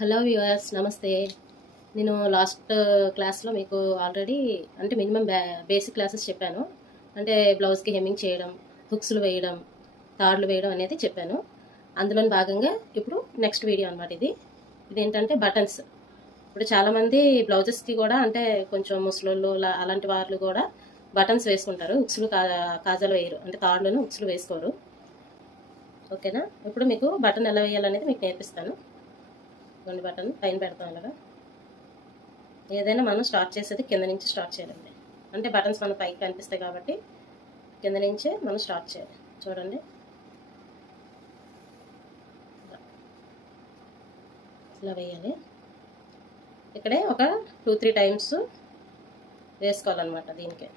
Hello viewers, నమస్తే. నేను last క్లాస్లో మీకు ఆల్రెడీ అంటే మినిమం బేసిక్ క్లాసెస్ చెప్పాను. అంటే బ్లౌజ్కి హెమ్మింగ్ చేయడం, హుక్స్లు వేయడం, తాడులు వేయడం అనేది చెప్పాను. అందులోని భాగంగా ఇప్పుడు నెక్స్ట్ వీడియో అనమాట. ఇదేంటంటే బటన్స్. ఇప్పుడు చాలామంది బ్లౌజెస్కి కూడా అంటే కొంచెం ముసలోళ్ళు అలాంటి వాళ్ళు కూడా బటన్స్ వేసుకుంటారు. హుక్స్లు కాజాలు వేయరు, అంటే తాడులను హుక్స్లు వేసుకోరు. ఓకేనా? ఇప్పుడు మీకు బటన్ ఎలా వేయాలనేది మీకు నేర్పిస్తాను. రెండు బటన్ పైన పెడతాం. అలాగా ఏదైనా మనం స్టార్ట్ చేసేది కింద నుంచి స్టార్ట్ చేయాలండి. అంటే బటన్స్ మన పైకి కనిపిస్తాయి కాబట్టి కింద నుంచే మనం స్టార్ట్ చేయాలి. చూడండి, ఇలా వేయాలి. ఇక్కడే ఒక 2-3 టైమ్స్ వేసుకోవాలన్నమాట. దీనికి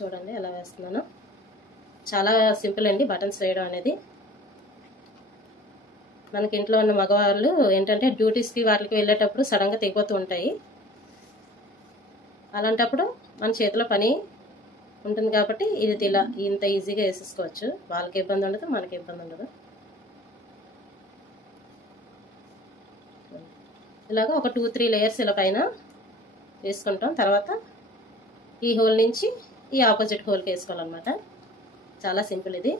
చూడండి ఎలా వేస్తున్నాను. చాలా సింపుల్ అండి బటన్స్ వేయడం అనేది. మనకి ఇంట్లో ఉన్న మగవాళ్ళు ఏంటంటే డ్యూటీస్కి వాటికి వెళ్ళేటప్పుడు సడన్గా తెగిపోతూ ఉంటాయి. అలాంటప్పుడు మన చేతిలో పని ఉంటుంది కాబట్టి ఇది ఇలా ఇంత ఈజీగా వేసేసుకోవచ్చు. వాళ్ళకి ఇబ్బంది ఉండదు, మనకి ఇబ్బంది ఉండదు. ఇలాగా ఒక 2-3 లేయర్స్ ఇలా పైన వేసుకుంటాం. తర్వాత ఈ హోల్ నుంచి ఈ ఆపోజిట్ హోల్కి వేసుకోవాలన్నమాట. చాలా సింపుల్ ఇది.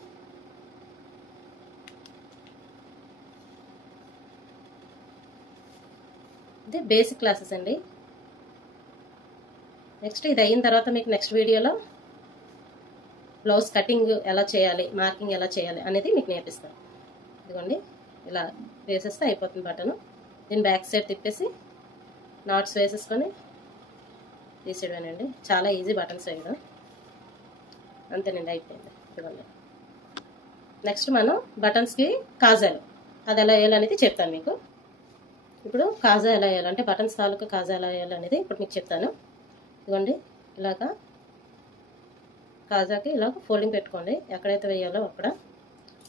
ఇది బేసిక్ క్లాసెస్ అండి. నెక్స్ట్ ఇది అయిన తర్వాత మీకు నెక్స్ట్ వీడియోలో బ్లౌజ్ కటింగ్ ఎలా చేయాలి, మార్కింగ్ ఎలా చేయాలి అనేది మీకు నేర్పిస్తాను. ఇదిగోండి, ఇలా వేసేస్తే అయిపోతుంది బటను. దీన్ని బ్యాక్ సైడ్ తిప్పేసి నాట్స్ వేసేసుకొని తీసేయడమేనండి. చాలా ఈజీ బటన్స్ వేయడం. అంతేనండి, అయిపోయింది. ఇదిగోండి. నెక్స్ట్ మనం బటన్స్కి కాజాలు అది ఎలా వేయాలనేది చెప్తాను మీకు. ఇప్పుడు కాజా ఎలా వేయాలంటే బటన్స్ తాలూకా కాజా ఎలా వేయాలనేది ఇప్పుడు మీకు చెప్తాను. ఇదిగోండి, ఇలాగా కాజాకి ఇలాగ ఫోల్డింగ్ పెట్టుకోండి. ఎక్కడైతే వేయాలో అక్కడ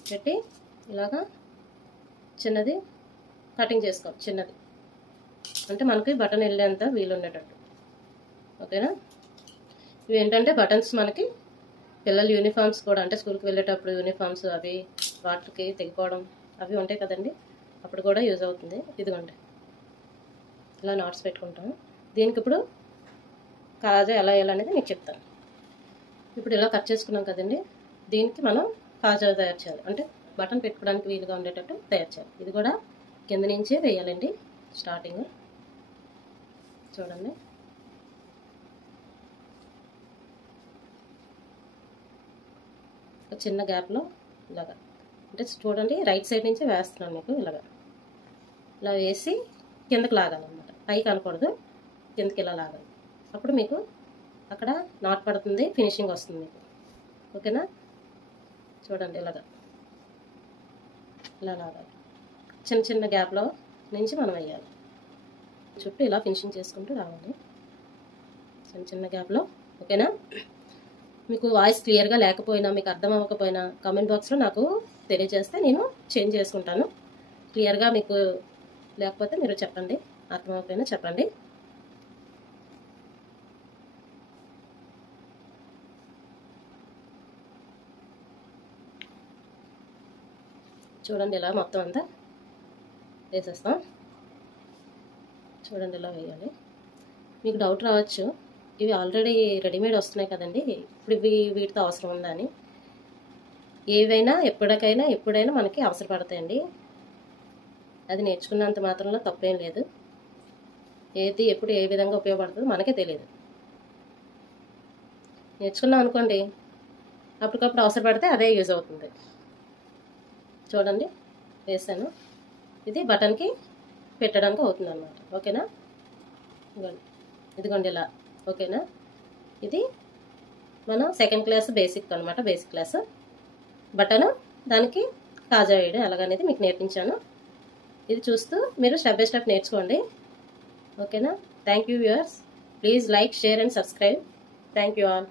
పెట్టి ఇలాగా చిన్నది కటింగ్ చేసుకోండి. చిన్నది అంటే మనకి బటన్ వెళ్ళేంత వీలు ఉండేటట్టు. ఓకేనా? ఇవి ఏంటంటే బటన్స్ మనకి పిల్లల యూనిఫామ్స్ కూడా, అంటే స్కూల్కి వెళ్ళేటప్పుడు యూనిఫామ్స్ అవి వాటికి తెగిపోవడం అవి ఉంటాయి కదండి, అప్పుడు కూడా యూజ్ అవుతుంది. ఇదిగోండి, ఇలా నాట్స్ పెట్టుకుంటాం. దీనికి ఇప్పుడు కాజా ఎలా వేయాలనేది మీకు చెప్తాను. ఇప్పుడు ఇలా కట్ చేసుకున్నాం కదండి, దీనికి మనం కాజా తయారు చేయాలి. అంటే బటన్ పెట్టుకోవడానికి వీలుగా ఉండేటట్టు తయారు చేయాలి. ఇది కూడా కింద నుంచే వేయాలండి. స్టార్టింగ్ చూడండి, ఒక చిన్న గ్యాప్లో ఇలాగా, అంటే చూడండి రైట్ సైడ్ నుంచి వేస్తున్నాను మీకు. ఇలా వేసి కిందకి లాగాలన్నమాట. పైకి అనకూడదు, కిందకి ఇలా లాగాలి. అప్పుడు మీకు అక్కడ నాట్ పడుతుంది, ఫినిషింగ్ వస్తుంది మీకు. ఓకేనా? చూడండి, ఇలా లాగాలి. చిన్న చిన్న గ్యాప్లో నుంచి మనం వేయాలి. చుట్టూ ఇలా ఫినిషింగ్ చేసుకుంటూ రావాలి, చిన్న చిన్న గ్యాప్లో. ఓకేనా? మీకు వాయిస్ క్లియర్గా లేకపోయినా, మీకు అర్థం అవ్వకపోయినా కామెంట్ బాక్స్లో నాకు తెలియజేస్తే నేను చేంజ్ చేసుకుంటాను. క్లియర్గా మీకు లేకపోతే మీరు చెప్పండి, అర్థమవుకపోయినా చెప్పండి. చూడండి, ఇలా మొత్తం అంతా వేసేస్తాం. చూడండి, ఇలా వేయాలి. మీకు డౌట్ రావచ్చు, ఇవి ఆల్రెడీ రెడీమేడ్ వస్తున్నాయి కదండి, ఇప్పుడు వీటితో అవసరం ఉందా అని. ఏవైనా ఎప్పుడైనా మనకి అవసరపడతాయండి. అది నేర్చుకున్నంత మాత్రంలో తప్పేం లేదు. ఏది ఎప్పుడు ఏ విధంగా ఉపయోగపడుతుందో మనకే తెలియదు. నేర్చుకున్నాం అనుకోండి, అప్పటికప్పుడు అవసరపడితే అదే యూజ్ అవుతుంది. చూడండి, వేసాను. ఇది బటన్కి పెట్టడానికి అవుతుంది అన్నమాట. ఓకేనా? ఇదిగోండి ఇలా. ఓకేనా? ఇది మనం సెకండ్ క్లాస్ బేసిక్ అనమాట. బేసిక్ క్లాస్ బటన్, దానికి కాజా వేయడం ఎలాగనేది మీకు నేర్పించాను. ఇది చూస్తూ మీరు స్టెప్ బై స్టెప్ నేర్చుకోండి. ఓకేనా? Thank you viewers. Please like, share and subscribe. Thank you all.